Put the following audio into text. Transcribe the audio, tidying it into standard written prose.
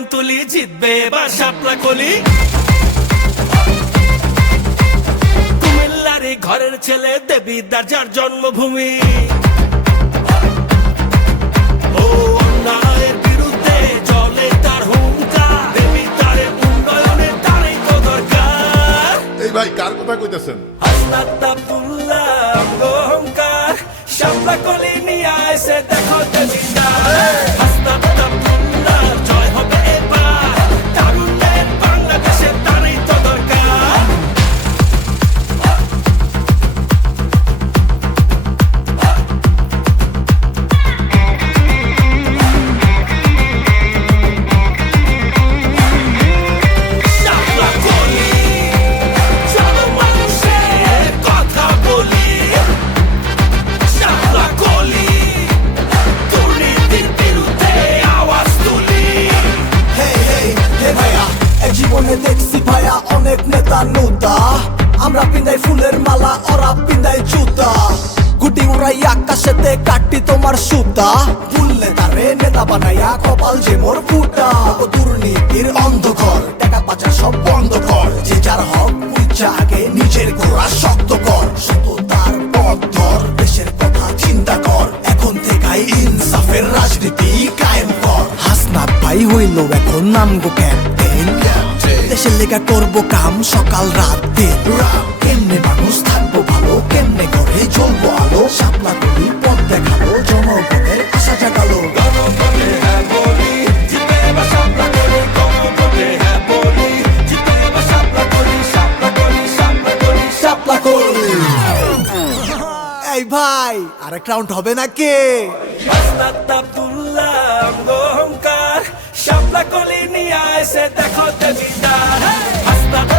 Slogan তুলি, জিতবে এবার শাপলা কলি। কুমিল্লার এই ঘরের ছেলে, দেবিদ্বার যার জন্মভূমি। ও অন্যায়ের বিরুদ্ধে চলে তার হুঙ্কার, দেবিদ্বারে উন্নয়নের তারই তো দরকার। এই ভাই কার কথা কইতেছেন? হাসনাত আব্দুল্লাহ অহংকার, শাপলা কলি নিয়ে আইছে দেখো দেবিদ্বার। হাসনাত আব্দুল্লাহ জয় হবে এবার, তারুণ্যের বাংলাদেশের তারই তো দরকার। শাপলা কলি, চলো মানুষের কথা বলি। শাপলা কলি, দুর্নীতির বিরুদ্ধে আওয়াজ তুলি। হে ভাইয়া, এক জীবনে দেখছি ভাইয়া অনেক নেতা নুতা। আমরা পিন্দাই ফুলের মালা, ওরা পিন্দাই জুতা। গুটি উড়াই আকাশেতে কাটি তোমার সুতা। ভুললে তারে নেতা বানাইয়া কপাল যে মোর ফুটা। ও দুর্নীতির অন্ধকার, টাকা পাচার সব বন্ধ কর। যে যার হক বুঝা আগে নিজের গোড়া শক্ত কর। সততার পথ ধর, দেশের কথা চিন্তা কর। এখন থেকেই ইনসাফের রাজনীতি কায়েম কর। হাসনাত ভাই হইল এখন নামগো ক্যাপ্টেন। দেশের লেগা করবো কাম সকাল রাত দিন। কেমনে মানুষ থাকবো ভালো, কেমনে করে জ্বলবো আলো। শাপলা কলি পথ দেখালো, জনগণের আশা জাগালো। গণভোটে হ্যাঁ বলি, জিতবে এবার শাপলা কলি। গণভোটে হ্যাঁ বলি, জিতবে এবার শাপলা কলি। শাপলা কলি, শাপলা কলি, শাপলা কলি। এই ভাই আরেক রাউন্ড হবে নাকি? হাসনাত আব্দুল্লাহ অহংকার, শাপলা কলি নিয়ে আইছে দেখো দেবিদ্বার। হাসনাত